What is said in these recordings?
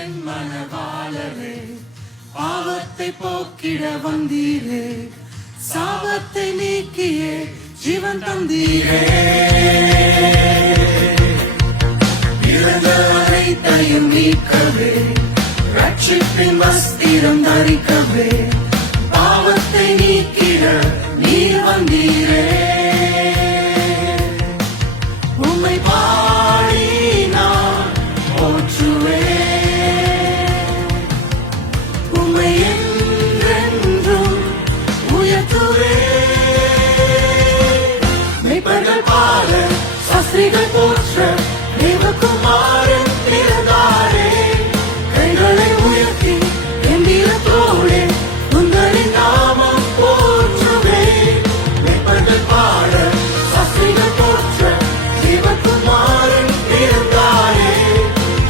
என் மனவாளரே, பாவத்தை போக்கிட வந்தீரே, சாபத்தை நீக்கியே ஜீவன் தந்தீரே. இறந்த அனைத்தையும் நீக்கவே, ரட்சிப்பின் வஸ்திரம் தரிக்கவே, பாவத்தை நீக்கிட நீர் வந்தீரே. உம்மை பாடி நான் போற்றுவேன், உம்மை என்றென்றும் உயர்த்துவேன். மெய்ப்பர்கள் பாட, சாஸ்திரிகள் போற்ற, தேவகுமாரன் பிறந்தாரே. கைகளை உயர்த்தி கம்பீரத்தோடே உங்களின் நாமம் போற்றுவேன். மெய்ப்பர்கள் பாட, சாஸ்திரிகள் போற்ற, தேவகுமாரன் பிறந்தாரே.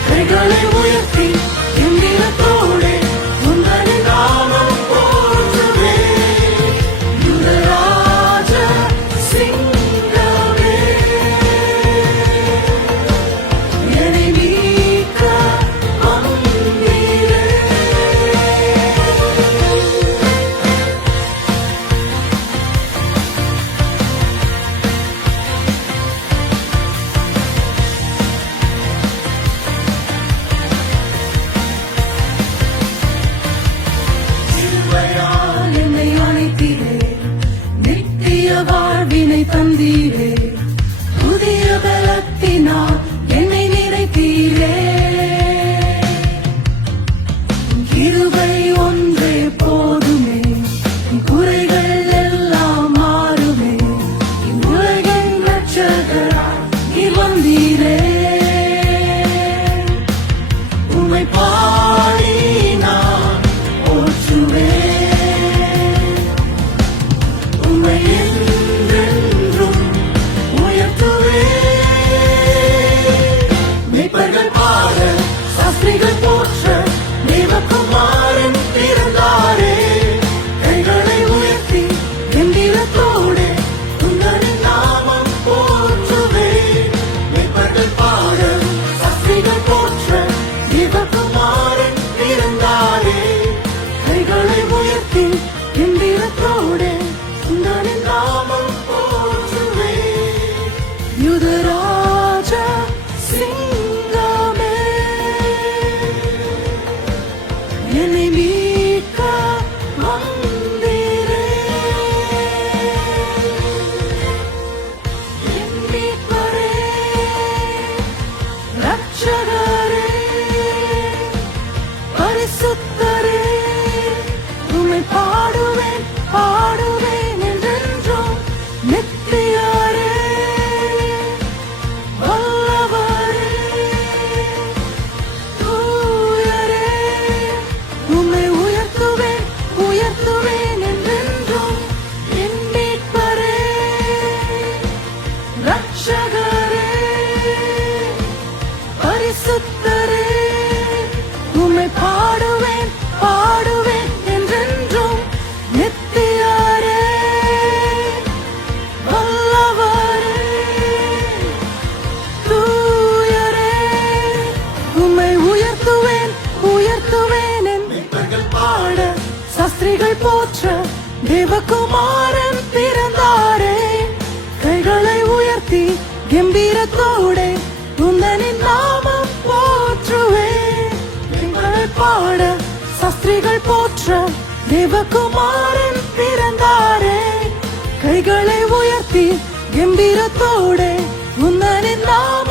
கைகளை உயர்த்தி கம்பீரத்தோடே உங்களின் நாமம் போற்றுவேன். யுவராஜ சிங்கமே, என்னை மீட்க வந்தீரே. சிலுவையால் என்னை அணைத்தீரே, நித்திய வாழ்வினை தந்தீரே, புதிய பலத்தினால் என்னை நிறைத்தீரே. கிருபை ஒன்றே போதுமே, குறைகள் எல்லாம் மாறுமே, உலகின் ரட்சகராய் நீர் வந்தீரே. உம்மை பாடி நான் போற்றுவேன், உம்மை என்றென்றும் உயர்த்துவேன். மெய்ப்பர்கள் பாட, சாஸ்திரிகள் போற்ற, தேவகுமாரன் பிறந்தாரே. கைகளை உயர்த்தி கம்பீரத்தோடே உங்களின் நாமம் போற்றுவேன். மெய்ப்பர்கள் பாட, சாஸ்திரிகள் போற்ற, தேவகுமாரன் பிறந்தாரே. கைகளை உயர்த்தி கம்பீரத்தோடே உங்களின் நாமம் போற்றுவேன். யுவராஜ சிங்கமே, என்னை மீட்க வந்தீரே. என் மீட்பரே, ரட்சகரே, பரிசுத்தரே, உம்மை பாடுவேன் பாடுவேன் என்றென்றும். நித்தியரே, வல்லவரே, தூயரே, உம்மை உயர்த்துவேன் உயர்த்துவேன் என்றென்றும். என் மீட்பரே, ரட்சகரே, பரிசுத்தரே, உம்மை பாடுவேன் பாடுவேன் என்றென்றும். நித்தியரே, வல்லவரே, தூயரே, உம்மை உயர்த்துவேன் உயர்த்துவேன். மெய்ப்பர்கள் பாட, சாஸ்திரிகள் போற்ற, தேவகுமாரன் பிறந்தாரே. கைகளை உயர்த்தி கம்பீரத்தோடே உந்தனின் நாமம் போற்றுவேன். மெய்ப்பர்கள் பாட, சாஸ்திரிகள் போற்ற, தேவகுமாரன் பிறந்தாரே. கைகளை உயர்த்தி கம்பீரத்தோடே உந்தனின் நாமம்